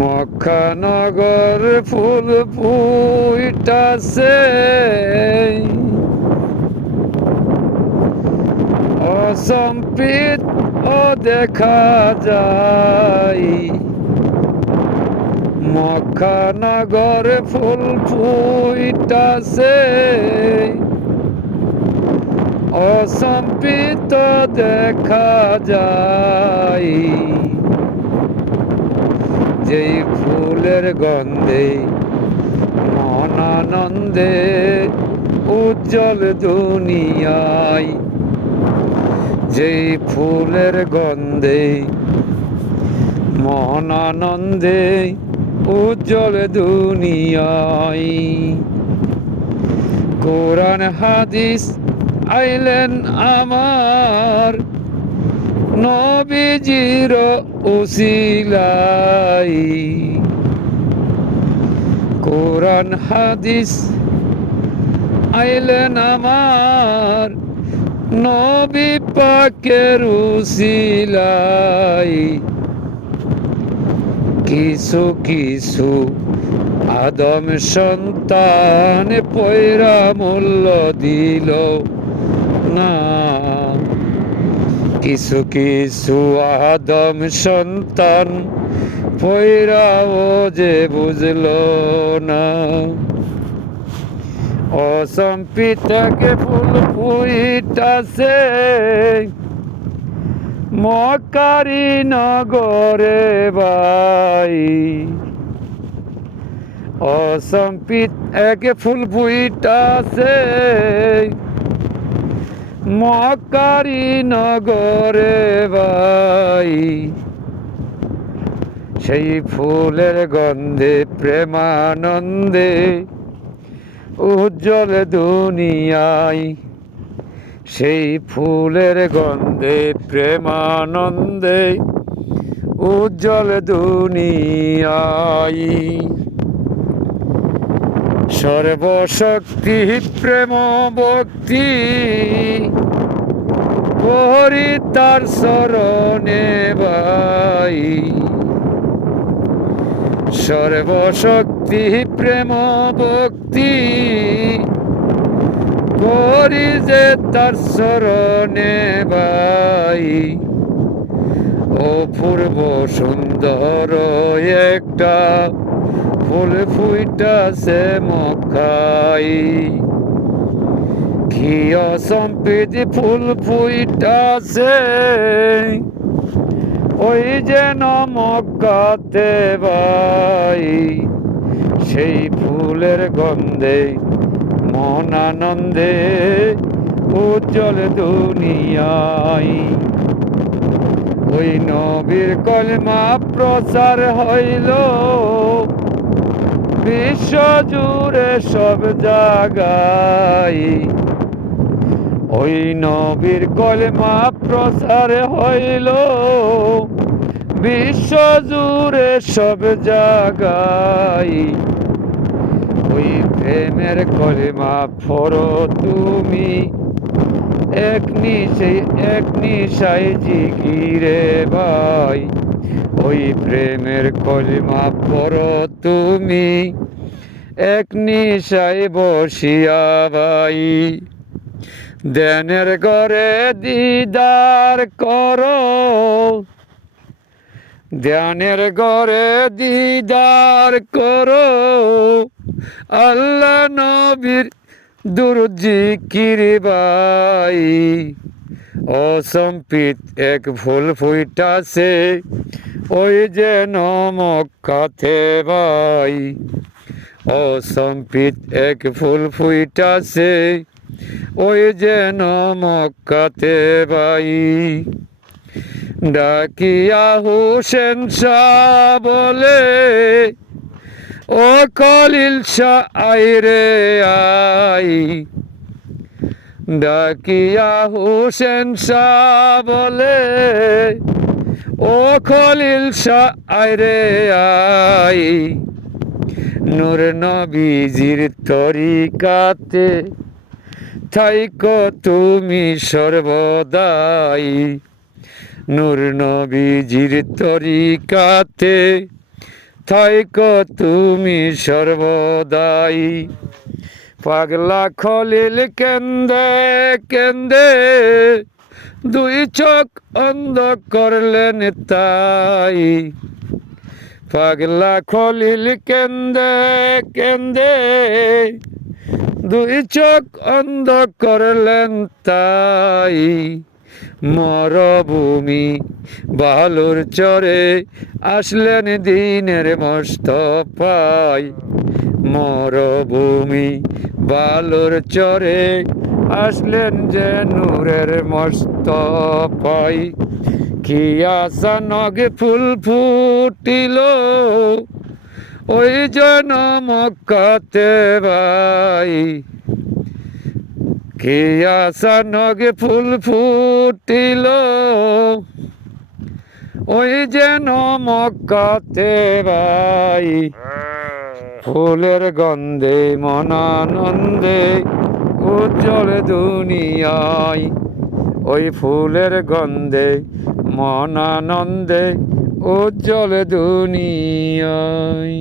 মক্কানগর ফুল ফুইটাছে, অসম্পিত ও দেখা যায়। মক্কানগর ফুল ফুইটাছে, অসম্পিত দেখা যায়। যেই ফুলের গন্ধে মন আনন্দে উজ্জ্বল দুনিয়ায়, যেই ফুলের গন্ধে মন আনন্দে উজ্জ্বল দুনিয়ায়। কোরআন হাদিস আইলেন আমার নবীজির উসিলাই। কোরআন হাদিস আইলেন আমার নবী পাকের উসিলাই। কিছু কিছু আদম সন্তান পয়রা মূল্য দিল না, কিছু কিছু আদম সন্তান পয়রাও যে বুঝলো না। অসম্পিতকে ফুল ফুইটাছে, মক্কারি নগরে ভাই। অসম্পিত একে ফুল ফুইটাছে, মক্কারি নগরে ভাই। সেই ফুলের গন্ধে প্রেমানন্দে উজ্জ্বল দুনিয়ায়, সেই ফুলের গন্ধে প্রেমানন্দে উজ্জ্বল দুনিয়ায়। সর্বশক্তি প্রেম ভক্তি করি তার শরণে ভাই। সর্বশক্তি প্রেম ভক্তি করি যে তার শরণে ভাই। অপূর্ব সুন্দর একটা ফুল ফুইটাছে মক্কায়। কি অসম্প্রীতি ফুল ফুইটাছে, ওই যেন মক্কাতে ভাই। সেই ফুলের গন্ধে মন আনন্দে উজ্জ্বল দুনিয়ায়। ওই নবীর কলমা প্রচার হইল বিশ্ব জুড়ে সব জায়গায়। ওই নবীর কলমা প্রচার হইল বিশ্ব জুড়ে সব জায়গায়। ওই প্রেমের কলমা পড়ো তুমি এক নিশায় জিকিরে ভাই। ওই প্রেমের কলমা পড়ো তুমি এক নিশায় বসিয়া ভাই। ধ্যানের ঘরে দিদার করো, ধ্যানের ঘরে দিদার করো, আল্লাহ নবীর দুরূদ জিকির ভাই। অসম্পিত এক ফুল ফুইটাছে, ওই যেন মক্কাতে ভাই। অসম্পিত এক ফুল ফুইটাছে, ওই যেন মক্কাতে ভাই। ডাকিয়া হোসেন শাহ বলে, ও খলিল শাহ আইরে আই। ডাকিয়া হোসেন শাহ বলে, ও খলিল শাহ আইরে আই। নূর নবীজির তরিকাতে থাইকো তুমি সর্বদাই। নূর নবীজির তরিকাতে থাইকো তুমি সর্বদাই। পাগলা খলিল কেন্দে কেন্দে দুই চোখ অন্ধ করলেন তাই। পাগলা খলিল কেন্দে কেন্দে দুই চোখ অন্ধ করলেন তাই। মরভূমি বালুর চরে আসলেন দিনের মোস্তফাই। মরভূমি বালুর চরে আসলেন যে নূরের মোস্তফাই। কি আচানক ফুল ফুটিল ওই জন মক্কাতে ভাই। কি আচানক ফুল ফুটিল ওই যেন মক্কাতে ভাই। ফুলের গন্ধে মনানন্দে উজ্জ্বল দুনিয়ায়। ওই ফুলের গন্ধে মনানন্দে উজ্জ্বল দুনিয়ায়।